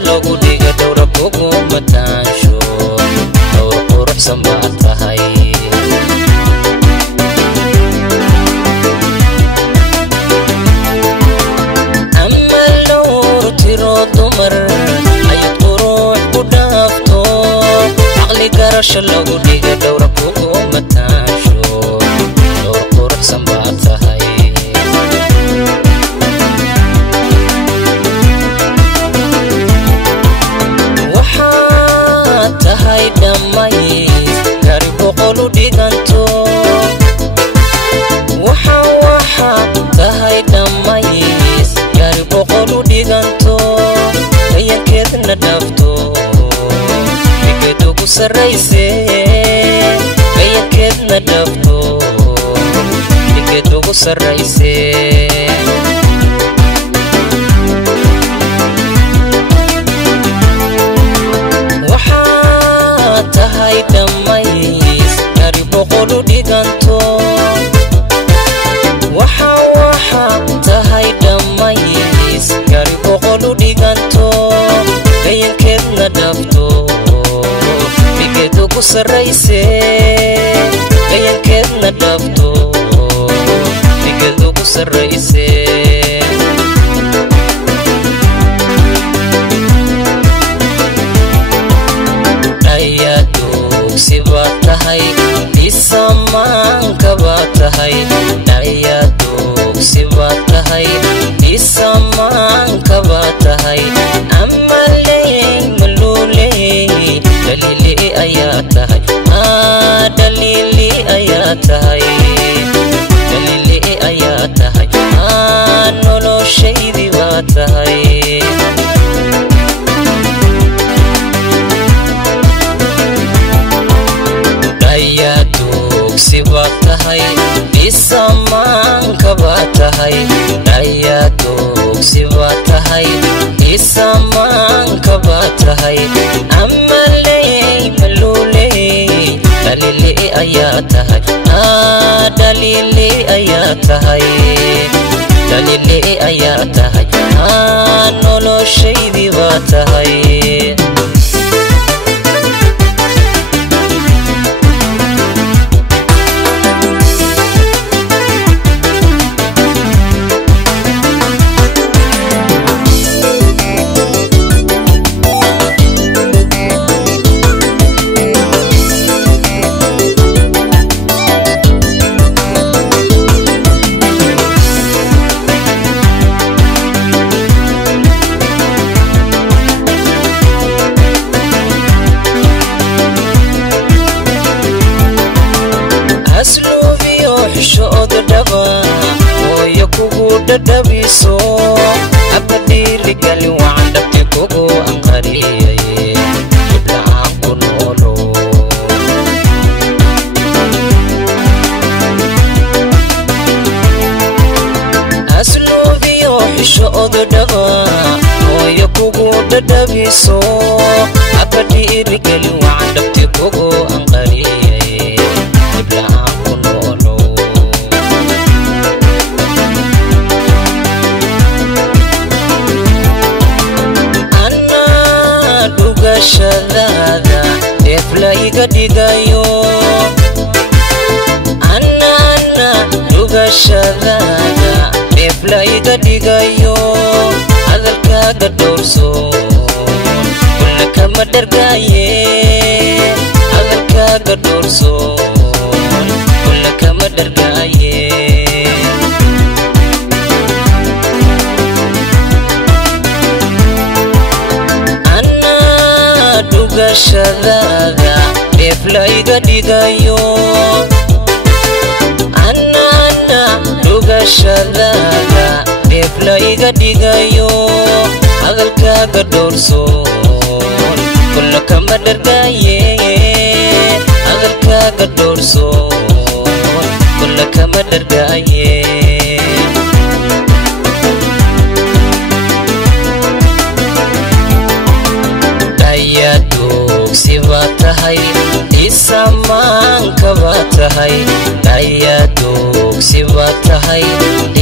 lagu dhiga dhowra kugu mataansho dhowr quruxsan baad tahay ama dhowr tiro dumar ayad qurux ku dhaafto caqli garasho lagu dhiga dhowra kugu mataansho dhowr quruxsan baad tahay sarayse ayadkeedna dhafto dhigeed ugu sarayse waxaa tahay dhammays gari boqol u dhiganto waxaa tahay dhammays gari boqol u dhiganto ayadkeedna dhafto ugu sarayse ayadkeedna dhafto dhigeed ugu sarayse ayaad dugsi baad tahay isamaanka baad tahay ayaad dugsi baad tahay isamaanka baad tahay amaley maluley dalili ayaa tahay dalili ayaa tahay dalili ayaa tahay noloshaydi baad tahay ayaad dugsi baad tahay isamaanka baad tahay ayaad dugsi baad tahay isamaanka baad tahay dalili ayaa tahay dalili ayaa tahay dalili ayaa tahay noloshaydi baad tahay dabiso abadili gali waan dhabti kugu anqariyay iblaan ku noolo aslubiyo xishooda dhaba hooyo kugu dabiso abadili gali waan dhabti kugu anqariyay iblaan ku noolo shadada eflaiga dhigayo anana dugashadada eflaiga dhigayo hadalkaaga dhowrso kulla kama dhargaaye hadalkaaga dhowrso kulla kama dhargaaye dugashadada eflaiga dhigayo anana dugashadada eflaiga dhigayo hadalkaaga dhowrso kulla kama dhargaaye hadalkaaga dhowrso kulla kama dhargaaye dugsi baad tahay isamaanka baad tahay ayaad dugsi baad tahay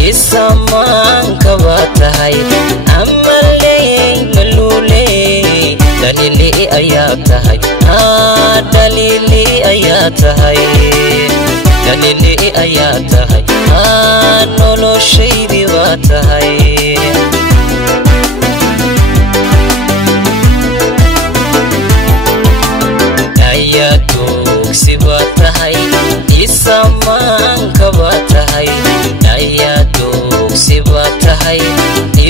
isamaanka baad tahay amaley maluley tahay dalili ayaa tahay dalili ayaa tahay noloshaydi waa tahay sibatahai isaman kabatahai daya duk sibatahai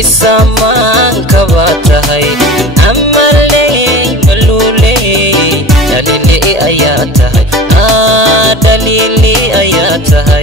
isaman kabatahai amale malule dalili ayatahai dalili ayatahai